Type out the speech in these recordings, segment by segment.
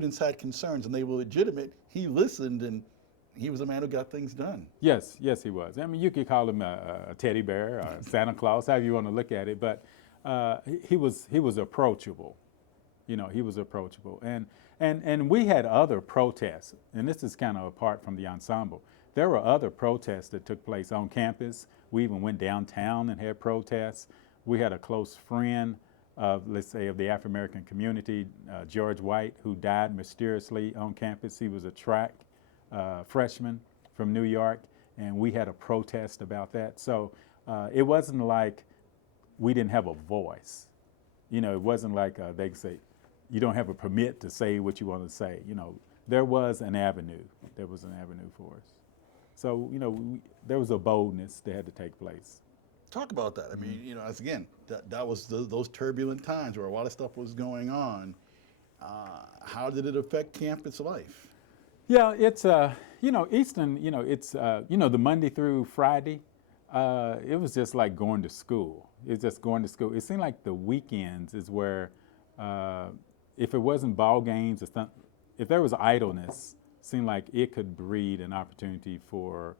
students had concerns and they were legitimate, he listened and he was a man who got things done. Yes, yes, he was. I mean, you could call him a teddy bear or Santa Claus, however you want to look at it, but he was approachable. You know, he was approachable. And we had other protests, and this is kind of apart from the ensemble. There were other protests that took place on campus. We even went downtown and had protests. We had a close friend of, let's say, of the African American community, George White, who died mysteriously on campus. He was a track freshman from New York, and we had a protest about that. So it wasn't like we didn't have a voice. You know, it wasn't like they could say, you don't have a permit to say what you want to say. You know, there was an avenue. There was an avenue for us. So, you know, there was a boldness that had to take place. Talk about that. I mean, you know, as again, that was those turbulent times where a lot of stuff was going on. How did it affect campus life? Yeah, it's, you know, Easton, you know, it's, you know, the Monday through Friday, it was just like going to school. It's just going to school. It seemed like the weekends is where, if it wasn't ball games, if there was idleness, it seemed like it could breed an opportunity for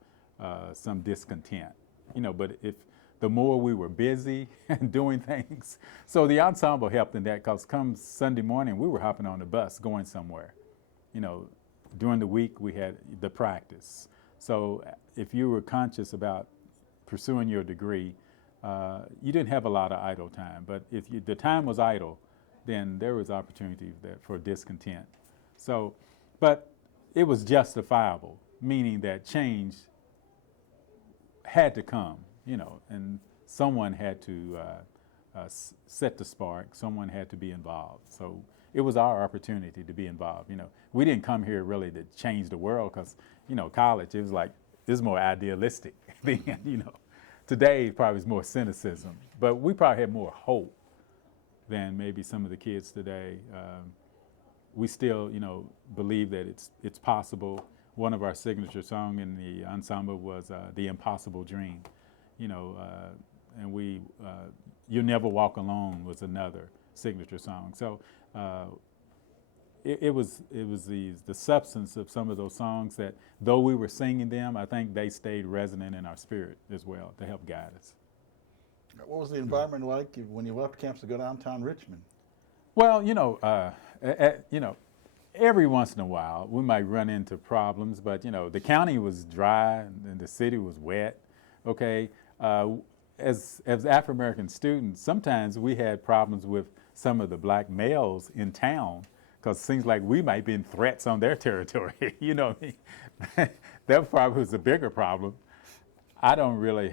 some discontent. You know, but if the more we were busy and doing things, so the ensemble helped in that, because come Sunday morning, we were hopping on the bus going somewhere. You know, during the week we had the practice. So if you were conscious about pursuing your degree, you didn't have a lot of idle time. But if the time was idle, then there was opportunity for discontent. So, but it was justifiable, meaning that change had to come, you know, and someone had to set the spark, someone had to be involved. So it was our opportunity to be involved. You know, we didn't come here really to change the world, because, you know, college, it was like, this is more idealistic than, you know. Today probably is more cynicism, but we probably had more hope than maybe some of the kids today. We still, you know, believe that it's possible. One of our signature songs in the ensemble was "The Impossible Dream," you know, and "You Never Walk Alone" was another signature song. So it was the substance of some of those songs that, though we were singing them, I think they stayed resonant in our spirit as well to help guide us. What was the environment like when you left campus to go downtown Richmond? Well, you know, you know, every once in a while we might run into problems, but you know, the county was dry and the city was wet. Okay, as African American students, sometimes we had problems with some of the black males in town, because it seems like we might be in threats on their territory. You know what I mean? That probably was a bigger problem. I don't really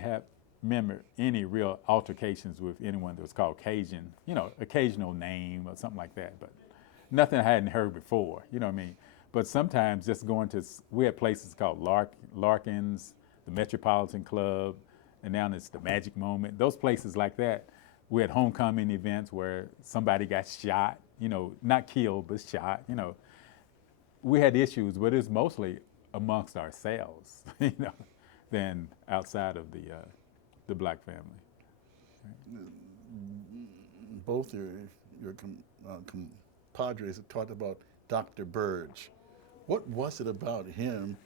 remember any real altercations with anyone that was called Cajun, you know, occasional name or something like that, but nothing I hadn't heard before, you know what I mean? But sometimes just going to, we had places called Larkin's, the Metropolitan Club, and now it's the Magic Moment. Those places like that, we had homecoming events where somebody got shot, you know, not killed, but shot, you know. We had issues, but it's mostly amongst ourselves, you know, than outside of the black family. Right. Both your compadres have talked about Dr. Burge. What was it about him,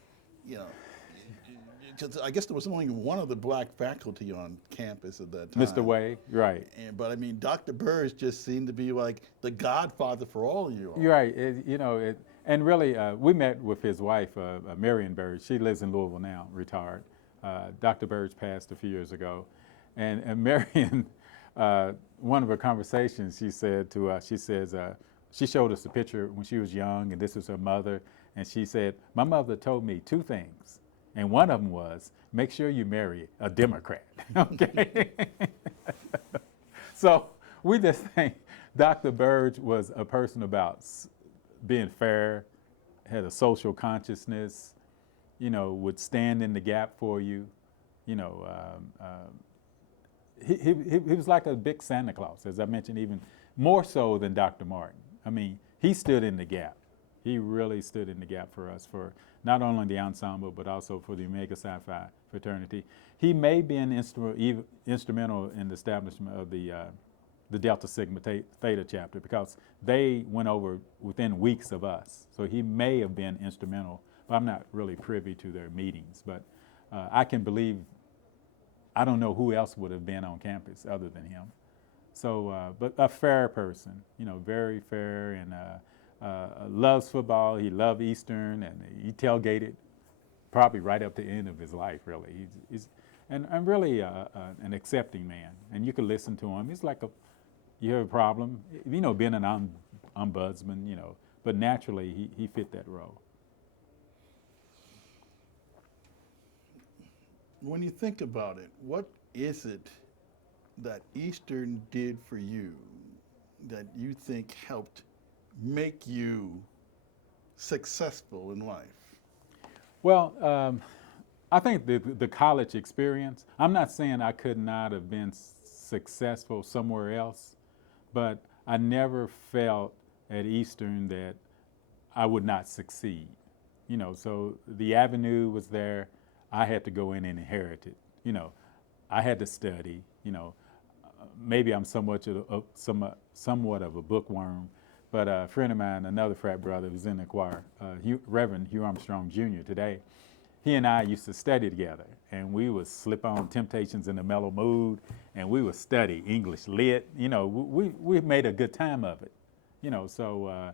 you know, because I guess there was only one of the black faculty on campus at that time. Mr. Way, right. But I mean, Dr. Burge just seemed to be like the godfather for all of you all. You're right, you know, and really we met with his wife, Marion Berge. She lives in Louisville now, retired. Dr. Burge passed a few years ago. And Marion, one of her conversations, she said to us, she showed us a picture when she was young, and this was her mother, and she said, my mother told me two things, and one of them was, make sure you marry a Democrat, okay? So we just think Dr. Burge was a person about being fair, had a social consciousness, you know, would stand in the gap for you, you know. He was like a big Santa Claus, as I mentioned, even more so than Dr. Martin. I mean, he stood in the gap. He really stood in the gap for us, for not only the ensemble, but also for the Omega Psi Phi fraternity. He may be an instrumental in the establishment of the the Delta Sigma Theta chapter, because they went over within weeks of us. So he may have been instrumental, but I'm not really privy to their meetings. But I can believe, I don't know who else would have been on campus other than him. So, but a fair person, very fair, and loves football. He loved Eastern, and he tailgated probably right up to the end of his life, really. He's and really an accepting man, and you can listen to him. He's like you have a problem, being an ombudsman, but naturally he fit that role. When you think about it, what is it that Eastern did for you that you think helped make you successful in life? Well, I think the college experience, I'm not saying I could not have been successful somewhere else, but I never felt at Eastern that I would not succeed. So the avenue was there. I had to go in and inherit it. I had to study. Maybe I'm somewhat of a bookworm, but a friend of mine, another frat brother who's in the choir, Reverend Hugh Armstrong Jr. today, he and I used to study together, and we would slip on Temptations in the Mellow Mood, and we would study English lit. We made a good time of it. So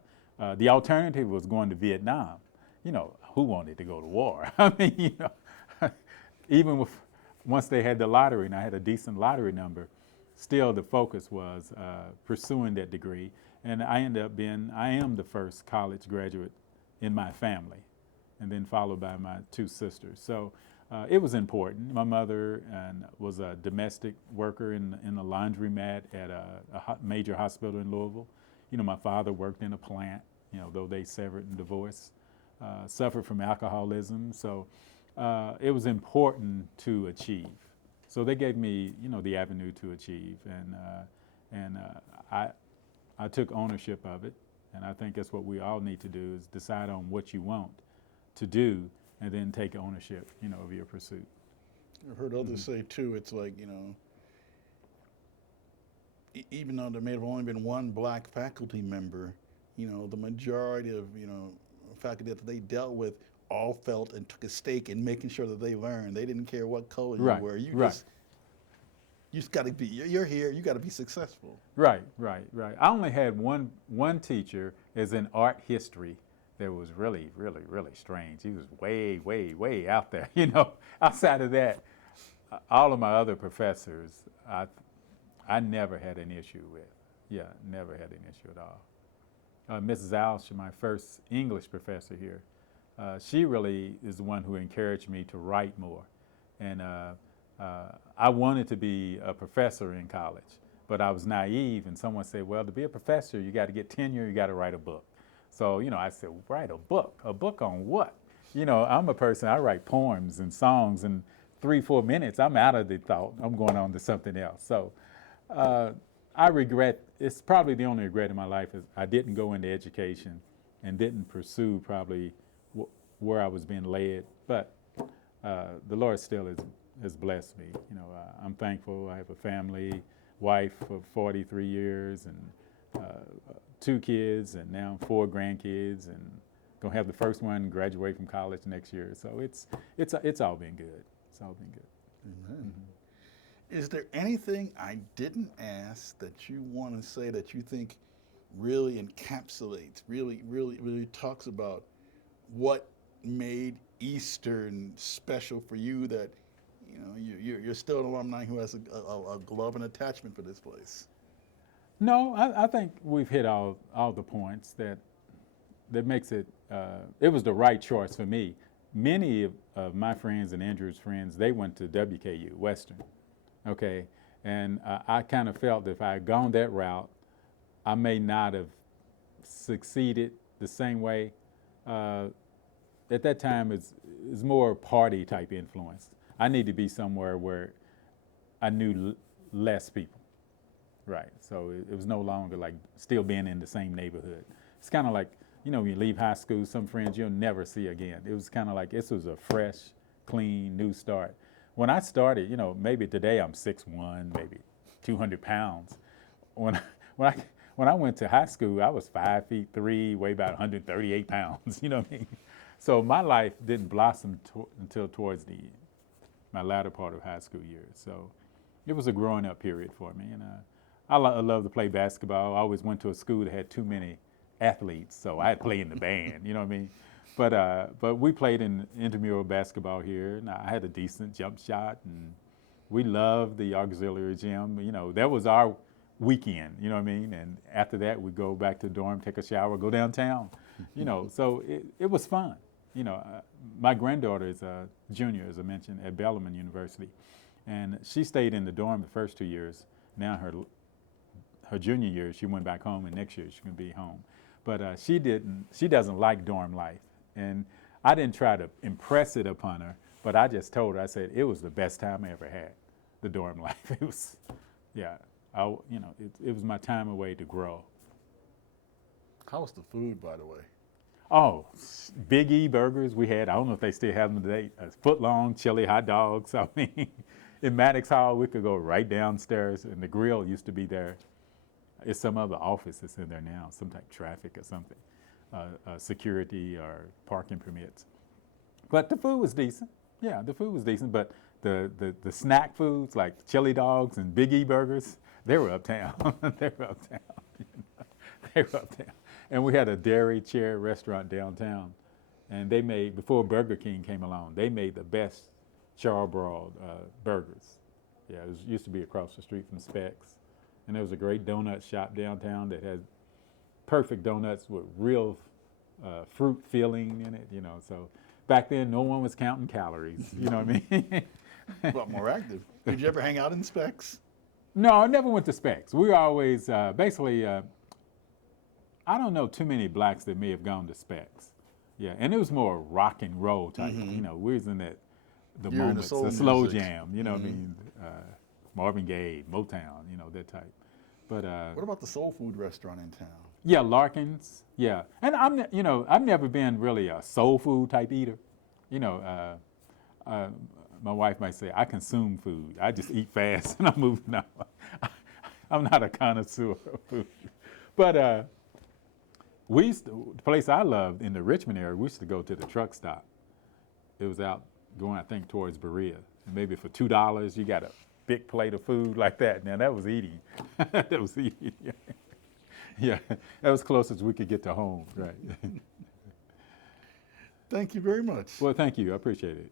the alternative was going to Vietnam. Who wanted to go to war? I mean, even once they had the lottery, and I had a decent lottery number, still the focus was pursuing that degree. And I am the first college graduate in my family, and then followed by my two sisters. So it was important. My mother was a domestic worker in the laundromat at a major hospital in Louisville. My father worked in a plant, though they severed and divorced, suffered from alcoholism. So it was important to achieve. So they gave me, the avenue to achieve, and I took ownership of it. And I think that's what we all need to do, is decide on what you want to do, and then take ownership, of your pursuit. I've heard others say too, it's like, even though there may have only been one black faculty member, the majority of, faculty that they dealt with all felt and took a stake in making sure that they learned. They didn't care what color you were. You just got to be, you're here, you got to be successful. Right. I only had one teacher as in art history that was really, really, really strange. He was way, way, way out there. Outside of that, all of my other professors, I never had an issue with. Yeah, never had an issue at all. Mrs. Alsh, my first English professor here, she really is the one who encouraged me to write more. And I wanted to be a professor in college, but I was naive, and someone said, well, to be a professor, you got to get tenure, you got to write a book. So, I said, write a book? A book on what? I'm a person, I write poems and songs, and 3-4 minutes, I'm out of the thought. I'm going on to something else. So I regret, it's probably the only regret in my life is I didn't go into education and didn't pursue probably where I was being led. But the Lord still has blessed me. I'm thankful. I have a family, wife of 43 years, and 2 kids, and now 4 grandkids, and gonna have the first one graduate from college next year. So it's all been good. It's all been good. Amen. Mm-hmm. Is there anything I didn't ask that you want to say that you think really encapsulates, really talks about what made Eastern special for you, that you're still an alumni who has a love and attachment for this place? No, I think we've hit all the points that makes it, it was the right choice for me. Many of my friends and Andrew's friends, they went to WKU, Western, okay? And I kind of felt that if I had gone that route, I may not have succeeded the same way. At that time, it's more party type influence. I need to be somewhere where I knew less people. Right, so it was no longer like still being in the same neighborhood. It's kind of like, when you leave high school, some friends you'll never see again. It was kind of like this was a fresh, clean, new start. When I started, maybe today I'm 6'1", maybe 200 pounds. when when I when I went to high school, I was 5'3", weighed about 138 pounds. You know what I mean? So my life didn't blossom until towards my latter part of high school years. So it was a growing up period for me, and I love to play basketball. I always went to a school that had too many athletes, so I had to play in the band. You know what I mean? But we played in intramural basketball here, and I had a decent jump shot, and we loved the auxiliary gym. You know, that was our weekend. You know what I mean? And after that, we'd go back to the dorm, take a shower, go downtown. You know, so it was fun. You know, my granddaughter is a junior, as I mentioned, at Bellarmine University, and she stayed in the dorm the first 2 years. Now her junior year, she went back home, and next year she's gonna be home. But she doesn't like dorm life, and I didn't try to impress it upon her, but I just told her, I said, it was the best time I ever had, the dorm life. It was, yeah, it was my time away to grow. How was the food, by the way? Oh, Big E burgers we had. I don't know if they still have them today. Foot-long chili hot dogs. I mean, in Maddox Hall, we could go right downstairs, and the grill used to be there. It's some other office that's in there now, some type of traffic or something, security or parking permits. But the food was decent. Yeah, the food was decent. But the snack foods like chili dogs and Big E burgers, they were uptown. They were uptown. They were uptown. And we had a Dairy Chair restaurant downtown, and they made, before Burger King came along, they made the best charbroiled burgers. Yeah, it used to be across the street from Specs. And there was a great donut shop downtown that had perfect donuts with real fruit filling in it, you know. So back then, no one was counting calories, you know what I mean? Well, more active. Did you ever hang out in Specs? No, I never went to Specs. We were always, basically, I don't know too many blacks that may have gone to Specs. Yeah, and it was more rock and roll type. You know, we was in that, the You're in moments, the the soul slow music. jam, you know what I mean? Marvin Gaye, Motown, you know, that type. But What about the soul food restaurant in town? yeah, Larkin's, yeah. And I've never been really a soul food type eater. You know, my wife might say, I consume food. I just eat fast and I'm moving on. I'm not a connoisseur of food. But the place I loved in the Richmond area, we used to go to the truck stop. It was out going, I think, towards Berea. And maybe for $2, you got a big plate of food like that. Now, that was eating. That was eating. Yeah, that was close as we could get to home, right? Thank you very much. Well, thank you. I appreciate it.